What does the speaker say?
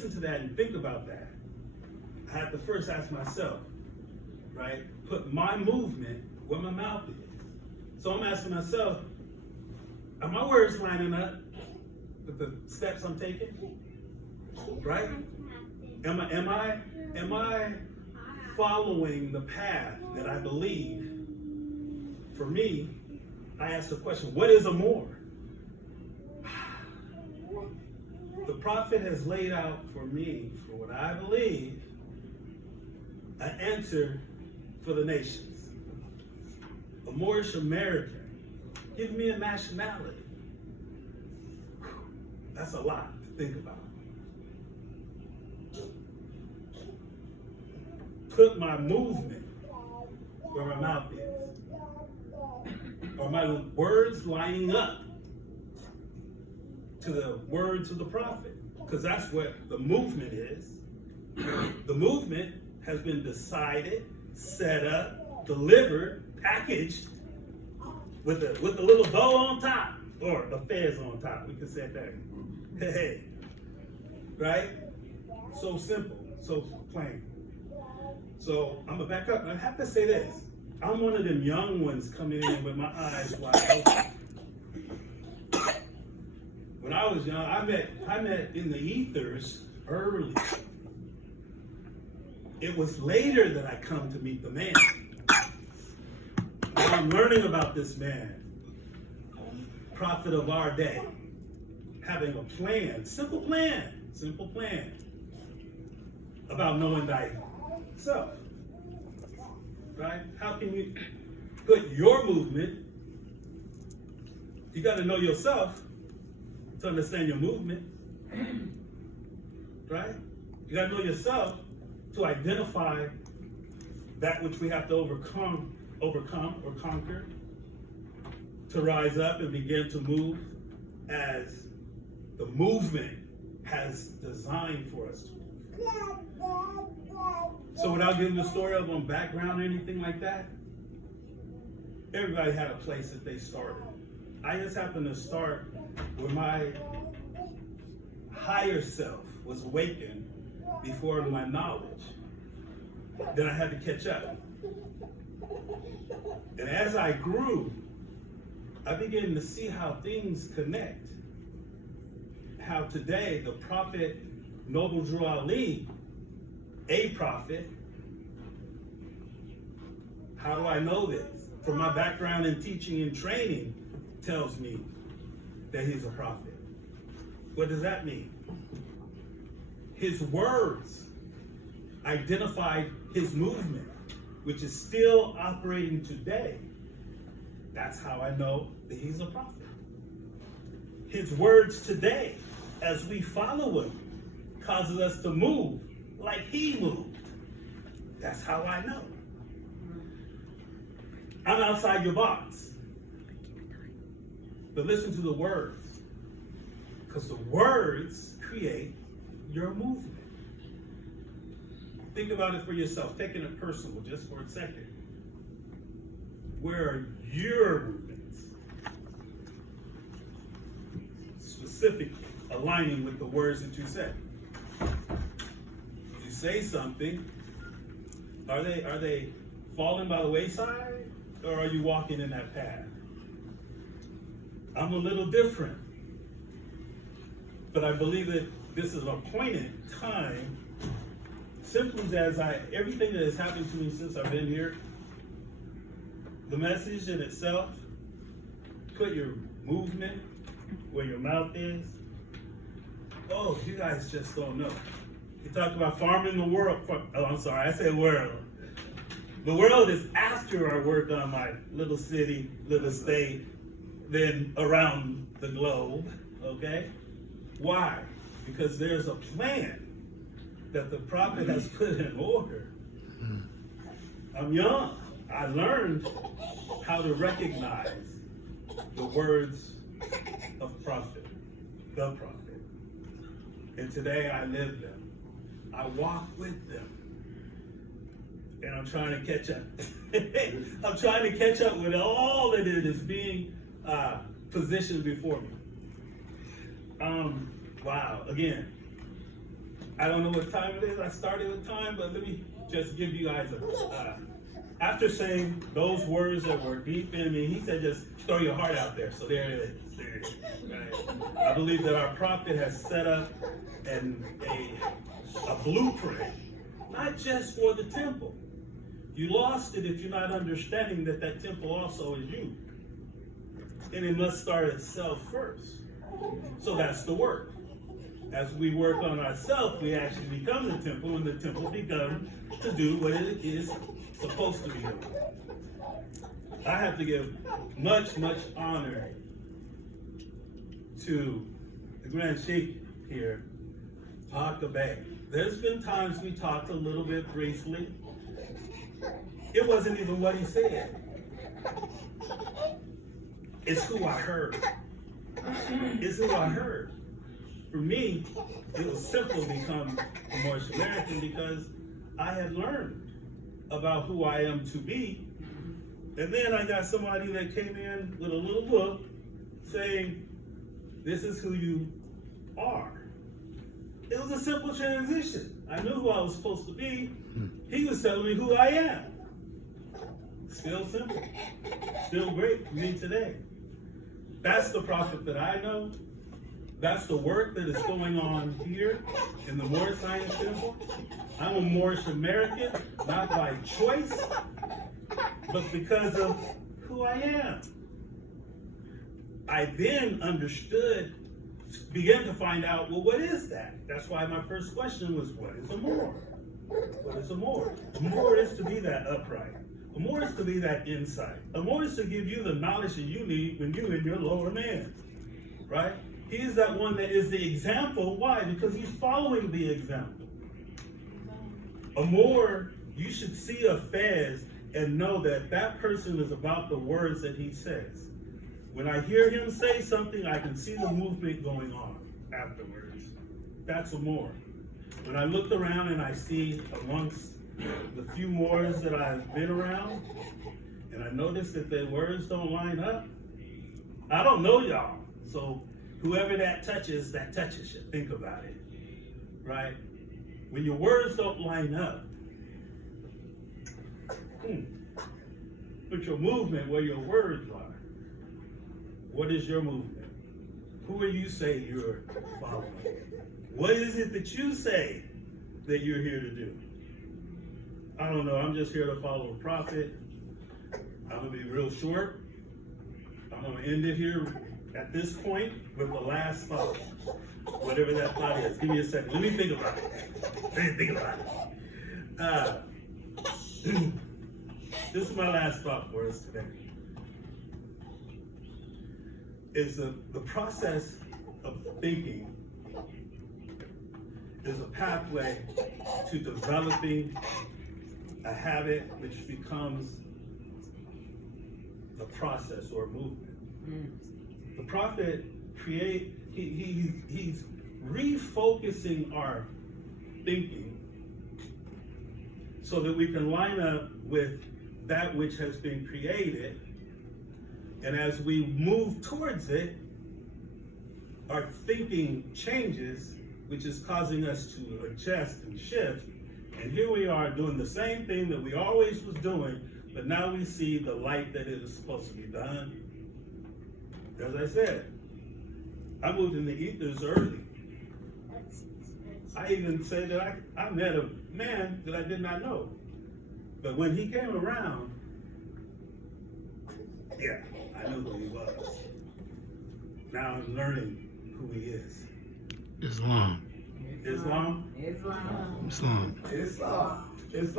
listen to that and think about that, I have to first ask myself, right? Put my movement where my mouth is. So I'm asking myself, are my words lining up with the steps I'm taking? Right? Am I following the path that I believe? For me, I ask the question, what is a more? The prophet has laid out for me, for what I believe, an answer for the nations. A Moorish American. Give me a nationality. That's a lot to think about. Put my movement where my mouth is. Are my words lining up to the words of the prophet? Because that's what the movement is. The movement has been decided, set up, delivered, packaged with a little bow on top, or a fez on top. We can say that. Hey, right? So simple, so plain. So I'm gonna back up. I have to say this. I'm one of them young ones coming in with my eyes wide open. When I was young, I met in the ethers early. It was later that I come to meet the man. Now I'm learning about this man, prophet of our day, having a plan, simple plan, about knowing thyself. Right? How can you put your movement? You got to know yourself to understand your movement. Right? You got to know yourself to identify that which we have to overcome or conquer, to rise up and begin to move as the movement has designed for us to move. So without giving the story of on background or anything like that, everybody had a place that they started. I just happened to start where my higher self was awakened before my knowledge. Then I had to catch up. And as I grew, I began to see how things connect. How today the prophet Noble Drew Ali, a prophet, how do I know this? From my background in teaching and training tells me that he's a prophet. What does that mean? His words identified his movement, which is still operating today. That's how I know that he's a prophet. His words today, as we follow him, causes us to move like he moved. That's how I know. I'm outside your box. But listen to the words, because the words create your movement. Think about it for yourself, taking it personal just for a second. Where are your movements? Specifically, aligning with the words that you say. You say something, are they falling by the wayside, or are you walking in that path? I'm a little different, but I believe that this is a appointed time. Simply as everything that has happened to me since I've been here, the message in itself, put your movement where your mouth is. Oh, you guys just don't know. You talk about farming the world. Oh, I'm sorry, I said world. The world is after I work on my little city, little state, then around the globe, okay? Why? Because there's a plan that the prophet has put in order. I'm young. I learned how to recognize the words of prophet, the prophet. And today I live them. I walk with them. And I'm trying to catch up. I'm trying to catch up with all that it is being positioned before me. Wow, again, I don't know what time it is. I started with time, but let me just give you guys after saying those words that were deep in me, he said, just throw your heart out there. So there it is. There it is. Right? I believe that our prophet has set up a blueprint, not just for the temple. You lost it if you're not understanding that that temple also is you. And it must start itself first. So that's the work. As we work on ourselves, we actually become the temple, and the temple becomes to do what it is supposed to be doing. I have to give much, much honor to the Grand Sheikh here, Kwame. There's been times we talked a little bit briefly. It wasn't even what he said. It's who I heard. It's who I heard. For me, it was simple to become a Moorish American because I had learned about who I am to be. And then I got somebody that came in with a little book saying, this is who you are. It was a simple transition. I knew who I was supposed to be. He was telling me who I am. Still simple. Still great for me today. That's the prophet that I know. That's the work that is going on here in the Moorish Science Temple. I'm a Moorish American, not by choice, but because of who I am. I then understood, began to find out, well, what is that? That's why my first question was, what is a Moor? What is a Moor? A Moor is to be that upright. A Moor is to be that insight. A Moor is to give you the knowledge that you need when you're in your lower man, right? He is that one that is the example. Why? Because he's following the example. A Moor, you should see a Fez and know that that person is about the words that he says. When I hear him say something, I can see the movement going on afterwards. That's a Moor. When I looked around and I see amongst the few Moors that I've been around, and I noticed that their words don't line up, I don't know y'all. So whoever that touches you. Think about it, right? When your words don't line up, put your movement where your words are. What is your movement? Who are you saying you're following? What is it that you say that you're here to do? I don't know. I'm just here to follow a prophet. I'm going to be real short. I'm going to end it here at this point with the last thought. Whatever that thought is. Give me a second. Let me think about it. This is my last thought for us today. Is the process of thinking is a pathway to developing a habit which becomes the process or movement. The prophet he's refocusing our thinking so that we can line up with that which has been created. And as we move towards it, our thinking changes, which is causing us to adjust and shift. And here we are doing the same thing that we always was doing, but now we see the light that it is supposed to be done. As I said, I moved in the ethers early. I even said that I met a man that I did not know. But when he came around, yeah, I knew who he was. Now I'm learning who he is. Islam. Islam? Islam. Islam.